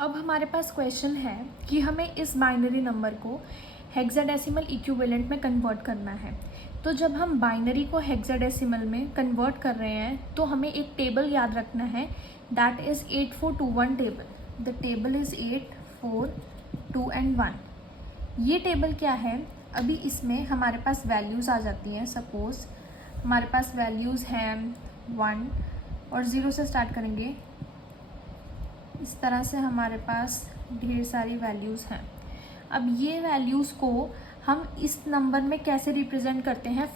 अब हमारे पास क्वेश्चन है कि हमें इस बाइनरी नंबर को हेक्साडेसिमल इक्विवेलेंट में कन्वर्ट करना है। तो जब हम बाइनरी को हेक्साडेसिमल में कन्वर्ट कर रहे हैं तो हमें एक टेबल याद रखना है, that is 8421 table. The table is 8 4 2 and 1। ये टेबल क्या है, अभी इसमें हमारे पास वैल्यूज़ आ जाती हैं। सपोज़ हमारे पास वैल्यूज़ हैं 1 और 0 से स्टार्ट करेंगे। इस तरह से हमारे पास ढेर सारी वैल्यूज़ हैं। अब ये वैल्यूज़ को हम इस नंबर में कैसे रिप्रेजेंट करते हैं,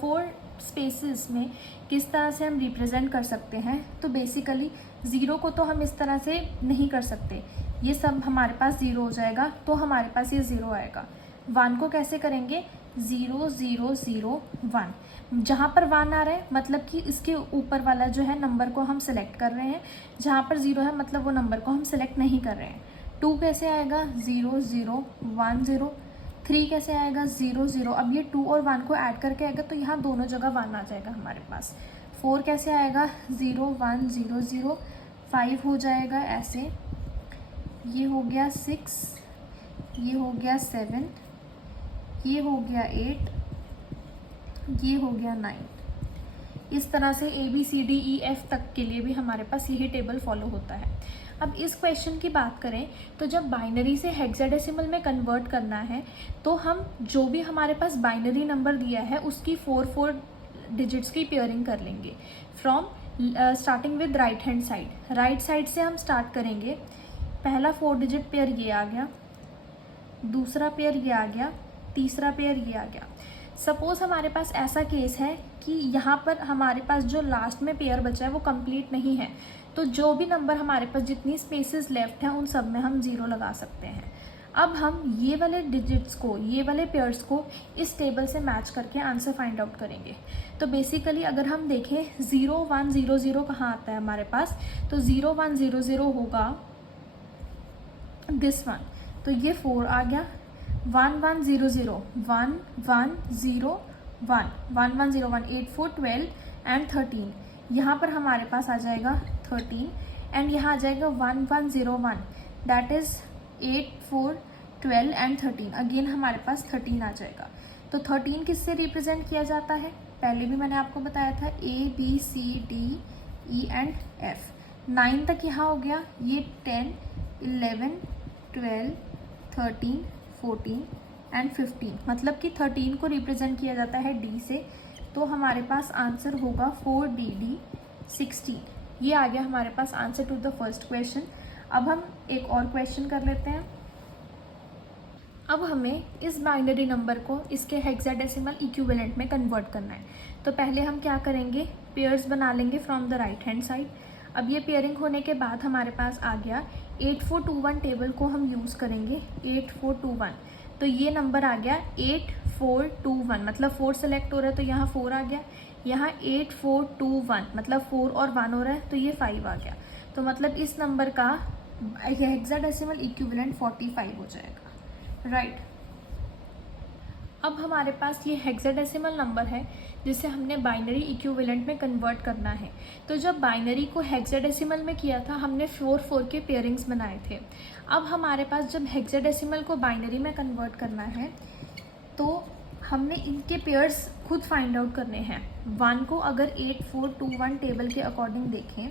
4 स्पेसेस में किस तरह से हम रिप्रेजेंट कर सकते हैं। तो बेसिकली 0 को तो हम इस तरह से नहीं कर सकते, ये सब हमारे पास 0 हो जाएगा, तो हमारे पास ये 0 आएगा। 1 को कैसे करेंगे, 0 0 0 1। जहाँ पर 1 आ रहा है मतलब कि इसके ऊपर वाला जो है नंबर को हम सेलेक्ट कर रहे हैं, जहाँ पर 0 है मतलब वो नंबर को हम सेलेक्ट नहीं कर रहे हैं। 2 कैसे आएगा, 0 0 1 0। 3 कैसे आएगा, 0 0। अब ये 2 और 1 को ऐड करके आएगा तो यहाँ दोनों जगह 1 आ जाएगा हमारे पास। 4 कैसे आएगा, 0 1 0 0। 5 हो जाएगा ऐसे, ये हो गया 6, ये हो गया 7, ये हो गया 8, ये हो गया 9। इस तरह से ABCDEF तक के लिए भी हमारे पास यही टेबल फॉलो होता है। अब इस क्वेश्चन की बात करें तो जब बाइनरी से हेक्साडेसिमल में कन्वर्ट करना है तो हम जो भी हमारे पास बाइनरी नंबर दिया है उसकी 4 डिजिट्स की पेयरिंग कर लेंगे। From starting with right hand side, right side से हम स्टार्ट करेंगे। पहला 4 डिजिट पेयर ये आ गया, दूसरा पेयर ये आ गया, तीसरा पेयर ये आ गया। सपोज हमारे पास ऐसा केस है कि यहाँ पर हमारे पास जो लास्ट में पेयर बचा है वो कंप्लीट नहीं है, तो जो भी नंबर हमारे पास जितनी स्पेसेस लेफ्ट हैं उन सब में हम 0 लगा सकते हैं। अब हम ये वाले डिजिट्स को, ये वाले पेयर्स को इस टेबल से मैच करके आंसर फाइंड आउट करेंगे। तो बेसिकली अगर हम देखें 0 1 0 0 कहाँ आता है हमारे पास, तो 0 1 0 0 होगा दिस वन, तो ये 4 आ गया। 1 1 0 0 1 1 0 1 1 1 0 1 8 4 12 एंड 13। यहाँ पर हमारे पास आ जाएगा 13 एंड यहाँ आ जाएगा 1 1 0 1, दैट इज़ 8 4 12 एंड 13। अगेन हमारे पास 13 आ जाएगा। तो 13 किससे रिप्रेजेंट किया जाता है, पहले भी मैंने आपको बताया था, ABCDE एंड F। 9 तक यहाँ हो गया, ये 10 11 12 13 14 एंड 15, मतलब कि 13 को रिप्रेजेंट किया जाता है D से। तो हमारे पास आंसर होगा 4DD 16। ये आ गया हमारे पास answer to the first question. अब हम एक और क्वेश्चन कर लेते हैं। अब हमें इस बाइनरी नंबर को इसके हेक्साडेसिमल इक्विवेलेंट में कन्वर्ट करना है। तो पहले हम क्या करेंगे, पेयर्स बना लेंगे from the right hand side. अब ये पेयरिंग होने के बाद हमारे पास आ गया 8421 टेबल को हम यूज़ करेंगे। 8421, तो ये नंबर आ गया 8421, मतलब 4 सेलेक्ट हो रहा है तो यहाँ 4 आ गया। यहाँ 8421 मतलब 4 और 1 हो रहा है तो ये 5 आ गया। तो मतलब इस नंबर का हेक्साडेसिमल इक्विवेलेंट 45 हो जाएगा, राइट। अब हमारे पास ये हेक्साडेसिमल नंबर है जिसे हमने बाइनरी इक्विवेलेंट में कन्वर्ट करना है। तो जब बाइनरी को हेक्साडेसिमल में किया था हमने 4 के पेयरिंग्स बनाए थे। अब हमारे पास जब हेक्साडेसिमल को बाइनरी में कन्वर्ट करना है तो हमने इनके पेयर्स खुद फाइंड आउट करने हैं। 1 को अगर 8421 टेबल के अकॉर्डिंग देखें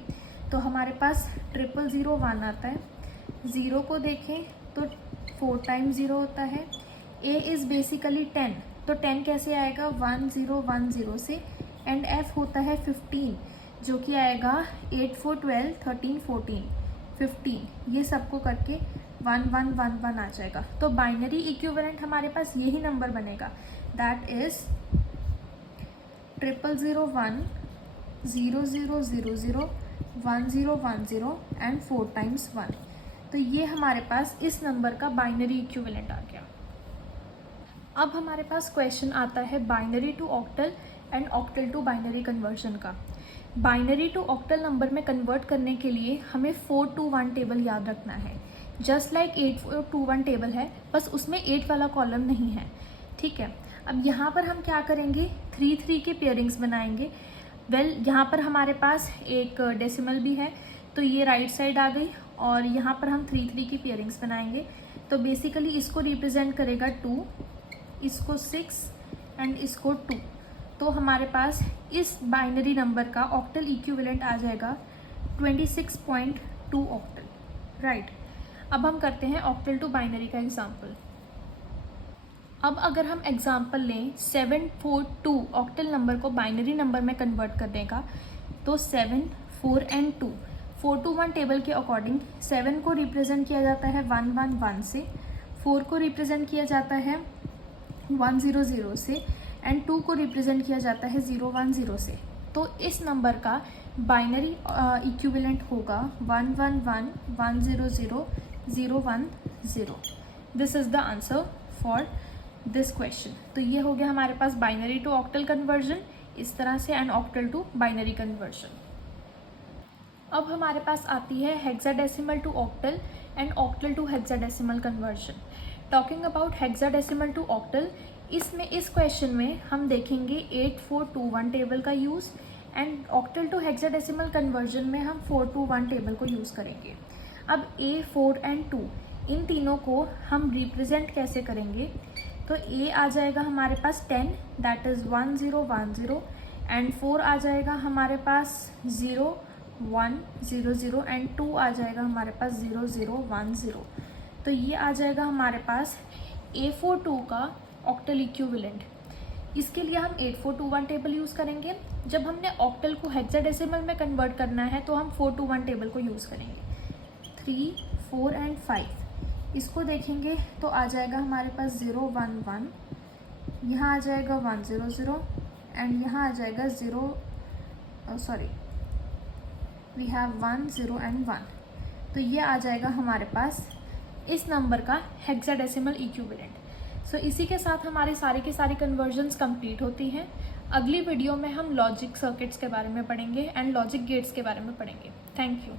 तो हमारे पास 00001 आता है। 0 को देखें तो 4 टाइम्स 0 होता है। A इज़ बेसिकली 10, तो 10 कैसे आएगा, 1 0 1 0 से। एंड F होता है 15, जो कि आएगा 8 4 12 13 14 15। ये सबको करके 1 1 1 1 आ जाएगा। तो बाइनरी इक्विवेलेंट हमारे पास यही नंबर बनेगा, दैट इज़ 0001 00 00 10 10 एंड 4 टाइम्स 1। तो ये हमारे पास इस नंबर का बाइनरी इक्विवेलेंट आ गया। अब हमारे पास क्वेश्चन आता है binary to octal and octal to binary conversion का। बाइनरी टू ऑक्टल नंबर में कन्वर्ट करने के लिए हमें 421 टेबल याद रखना है। जस्ट लाइक 8421 टेबल है, बस उसमें 8 वाला कॉलम नहीं है, ठीक है। अब यहाँ पर हम क्या करेंगे, 3 3 के पेयरिंग्स बनाएंगे। यहाँ पर हमारे पास एक डेसिमल भी है, तो ये राइट साइड आ गई और यहाँ पर हम 3 3 की पेयरिंग्स बनाएंगे। तो बेसिकली इसको रिप्रेजेंट करेगा 2, इसको 6 एंड इसको 2। तो हमारे पास इस बाइनरी नंबर का ऑक्टल इक्विवेलेंट आ जाएगा 26.2 ऑक्टल, राइट। अब हम करते हैं ऑक्टल टू बाइनरी का एग्जाम्पल। अब अगर हम एग्जाम्पल लें 742 ऑक्टल नंबर को बाइनरी नंबर में कन्वर्ट करने का, तो 7, 4 एंड 2, 4 to 1 टेबल के अकॉर्डिंग 7 को रिप्रेजेंट किया जाता है 111 से, 4 को रिप्रेजेंट किया जाता है 100 से एंड 2 को रिप्रेजेंट किया जाता है 010 से। तो इस नंबर का बाइनरी इक्विवेलेंट होगा 111100010। This is the answer for this question. तो ये हो गया हमारे पास बाइनरी टू ऑक्टल कन्वर्जन इस तरह से, and octal to binary conversion. अब हमारे पास आती है hexadecimal to octal and octal to hexadecimal conversion. Talking about hexadecimal to octal, इसमें इस क्वेश्चन में हम देखेंगे 8421 टेबल का use, and octal to hexadecimal conversion में हम 421 टेबल को यूज़ करेंगे। अब A, 4 एंड 2 इन तीनों को हम रिप्रेजेंट कैसे करेंगे? तो A आ जाएगा हमारे पास 10, दैट इज़ 1010, एंड 4 आ जाएगा हमारे पास 0100 एंड 2 आ जाएगा हमारे पास 0010। तो ये आ जाएगा हमारे पास A42 का ऑक्टल इक्विवेलेंट। इसके लिए हम 8421 टेबल यूज़ करेंगे। जब हमने ऑक्टल को हेक्साडेसिमल में कन्वर्ट करना है तो हम 421 टेबल को यूज़ करेंगे। 3, 4 एंड 5 इसको देखेंगे तो आ जाएगा हमारे पास 011, यहाँ आ जाएगा 100 एंड यहाँ आ जाएगा वी हैव 1, 0 एंड 1। तो ये आ जाएगा हमारे पास इस नंबर का हेक्साडेसिमल इक्विवेलेंट। सो इसी के साथ हमारी सारी की सारी कन्वर्जन्स कंप्लीट होती हैं। अगली वीडियो में हम लॉजिक सर्किट्स के बारे में पढ़ेंगे एंड लॉजिक गेट्स के बारे में पढ़ेंगे। Thank you.